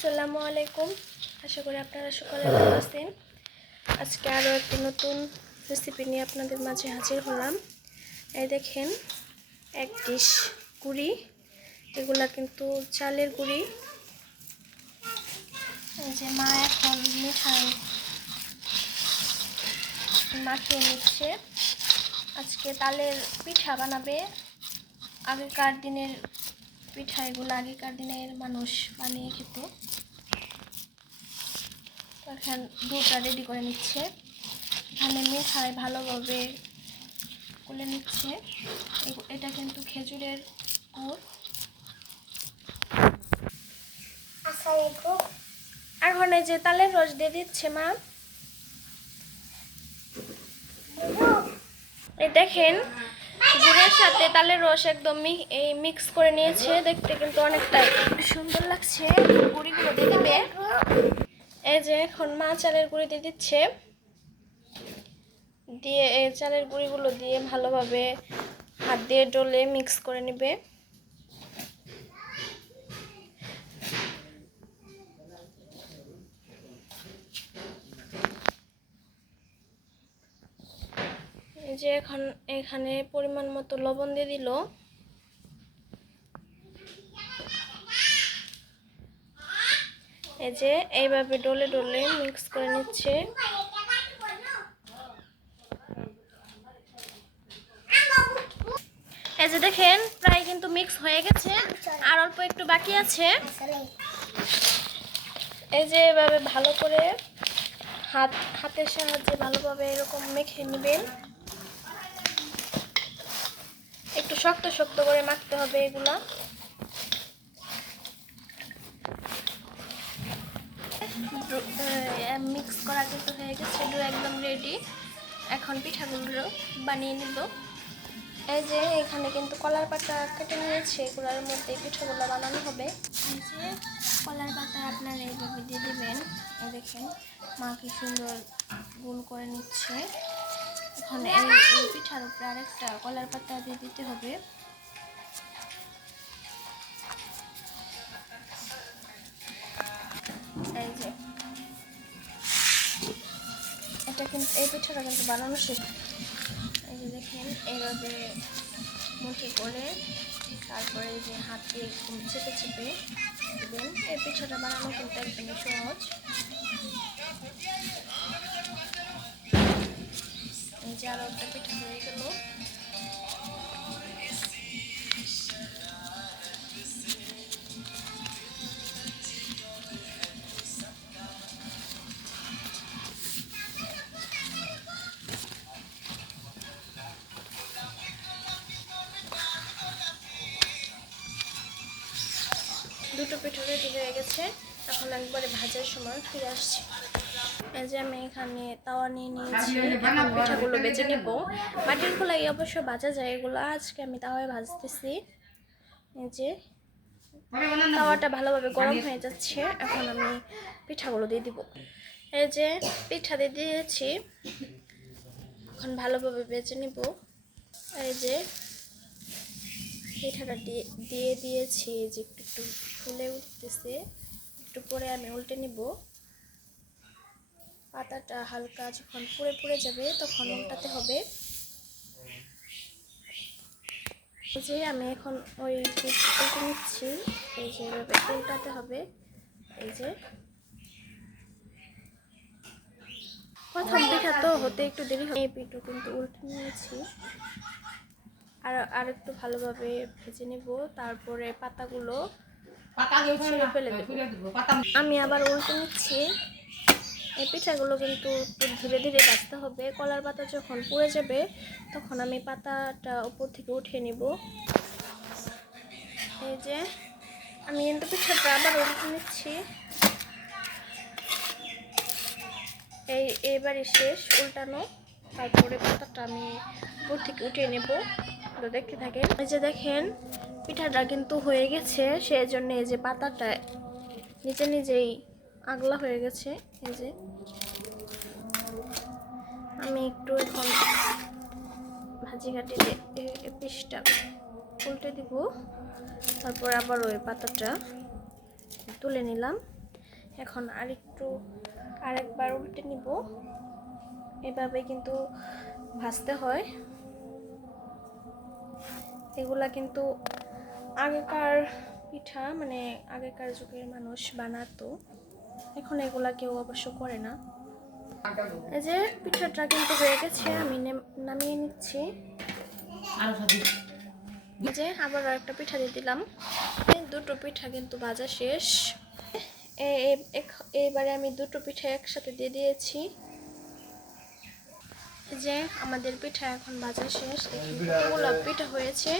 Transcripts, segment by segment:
আসসালামু আলাইকুম। আশা করি আপনারা সকলে ভালো আছেন। আজকে আরও একটি নতুন রেসিপি নিয়ে আপনাদের মাঝে হাজির হলাম। এই দেখেন, এক ডিশ গুড়ি, এগুলা কিন্তু চালের গুড়ি। এই যে মা এখন মিঠাই মাখিয়ে নিচ্ছে। আজকে তালের পিঠা বানাবে। আগেকার দিনের পিঠা, এগুলো আগেকার দিনের মানুষ বানিয়ে খেত। এখন দুধটা রেডি করে নিচ্ছে। এখানে মিঠাই ভালোভাবে গুলে নিচ্ছে। এটা কিন্তু খেজুরের গুড়। এখন এই যে তালের রস দিয়ে দিচ্ছে মা। এই দেখেন, গুড়ের সাথে তালের রস একদম মিক্স করে নিয়েছে। দেখতে কিন্তু অনেকটা সুন্দর লাগছে। গুঁড়িগুলো দিয়ে দিবে। এই যে এখন মা চালের গুঁড়ি দিয়ে দিচ্ছে। দিয়ে এই চালের গুঁড়িগুলো দিয়ে ভালোভাবে হাত দিয়ে ডলে মিক্স করে নেবে। এই যে এখন এখানে পরিমাণ মতো লবণ দিয়ে দিল। এই যে এইভাবে ডলে ডলে মিক্স করে নিচ্ছে। এই যে দেখেন, প্রায় কিন্তু মিক্স হয়ে গেছে, আর অল্প একটু বাকি আছে। এই যে এভাবে ভালো করে হাতের সাহায্যে ভালোভাবে এরকম মেখে নেবেন। একটু শক্ত শক্ত করে মাখতে হবে এগুলা। মিক্স করা কিন্তু হয়ে গেছে, ডো একদম রেডি। এখন পিঠাগুলো বানিয়ে নিব। এই যে এখানে কিন্তু কলার পাতা কেটে নিয়েছে, এগুলোর মধ্যে পিঠাগুলো বানানো হবে। এই যে কলার পাতা আপনারা এইভাবে দিয়ে দেবেন। এই দেখেন মা কি সুন্দর গোল করে নিচ্ছে। এখন এই পিঠার উপরে আরেকটা কলার পাতা দিয়ে দিতে হবে। এই যে এটা কিন্তু এই পিঠাটা কিন্তু বানানো শেষ। এই যে দেখেন, এইভাবে মুঠি করে তারপরে এই যে হাত দিয়ে চেপে চেপে দেবেন। এই পিঠাটা বানানো কিন্তু একদমই সহজ। এই যে আরও একটা পিঠা হয়ে গেল। দুটো পিঠা রেডি হয়ে গেছে। এখন একবারে ভাজার সময় ফিরে আসছি। এই যে আমি এখানে তাওয়া নিয়ে নিয়েছি। এখন পিঠাগুলো বেজে নেব। মাটির খোলাই অবশ্য ভাজা যায় এগুলো। আজকে আমি তাওয়ায় ভাজতেছি। এই যে তাওয়াটা ভালোভাবে গরম হয়ে যাচ্ছে। এখন আমি পিঠাগুলো দিয়ে দিব। এই যে পিঠা দিয়ে দিয়েছি। এখন ভালোভাবে বেজে নিব। এই যে পিঠাটা দিয়ে দিয়েছি। যে একটু একটু ফুলে উঠতেছে, একটু পরে আমি উল্টে নিব। পাতাটা হালকা যখন পুড়ে পুড়ে যাবে তখন উল্টাতে হবে। এই যে আমি এখন ওই উল্টে নিচ্ছি। এই যে এভাবে উল্টাতে হবে। এই যে প্রথম পিঠা তো হতে একটু দেরি হয়। এই পিঠা কিন্তু উল্টে নিয়েছি। আর একটু ভালোভাবে ভেজে নেব। তারপরে পাতাগুলো ছেড়ে ফেলে দেব। আমি আবার উল্টে নিচ্ছি। এই পিঠাগুলো কিন্তু ধীরে ধীরে ভাজতে হবে। কলার পাতা যখন পুড়ে যাবে তখন আমি পাতাটা উপর থেকে উঠিয়ে নিব। এই যে আমি কিন্তু পিঠাটা আবার উল্টে নিচ্ছি। এইবারই শেষ উল্টানো। তারপরে পাতাটা আমি উপর থেকে উঠিয়ে নেব। তো দেখতে থাকেন। এই যে দেখেন, পিঠাটা কিন্তু হয়ে গেছে। সেই জন্য এই যে পাতাটা নিচে নিজেই আগলা হয়ে গেছে। এই যে আমি একটু এখন ভাজি কাটিতে পিসটা উল্টে দিব। তারপর আবার ওই পাতাটা তুলে নিলাম। এখন আরেকবার উল্টে নিব। এভাবে কিন্তু ভাজতে হয়। এগুলা কিন্তু আগেকার পিঠা, মানে আগেকার যুগের মানুষ বানাতো, এখন এগুলা কেউ অবশ্য করে না। এই যে পিঠাটা কিন্তু হয়ে গেছে, আমি নামিয়ে নিচ্ছি। এই যে আবার একটা পিঠা দিয়ে দিলাম। দুটো পিঠা কিন্তু ভাজা শেষ। এবারে আমি দুটো পিঠা একসাথে দিয়ে দিয়েছি। যে আমাদের পিঠা এখন ভাজা শেষ। দেখুন কতগুলো পিঠা হয়েছে,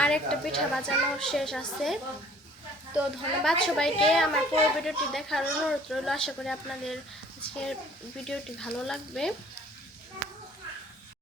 আর একটা পিঠা ভাজানো শেষ আছে। তো ধন্যবাদ সবাইকে। আমার পুরো ভিডিওটি দেখার অনুরোধ রইল। আশা করি আপনাদের আজকের ভিডিওটি ভালো লাগবে।